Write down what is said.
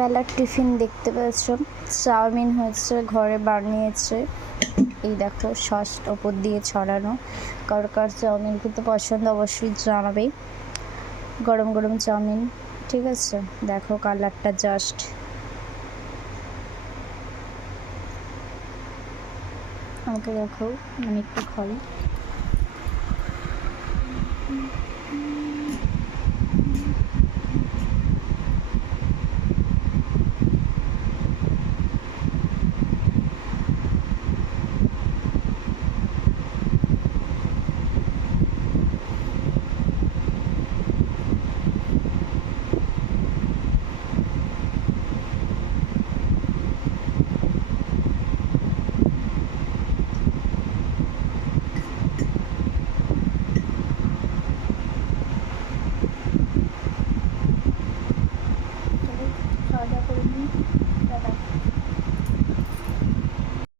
বেলার টিফিন দেখতে পেয়েছ। চাউমিন হয়েছে, ঘরে বানিয়েছে। এই দেখো, সস ওপর দিয়ে ছড়ানো। কারোর কার চাউমিন কিন্তু পছন্দ অবশ্যই জানাবে গরম গরম চাউমিন, ঠিক আছে? দেখো কালারটা জাস্ট আমাকে দেখো মানে একটু খাই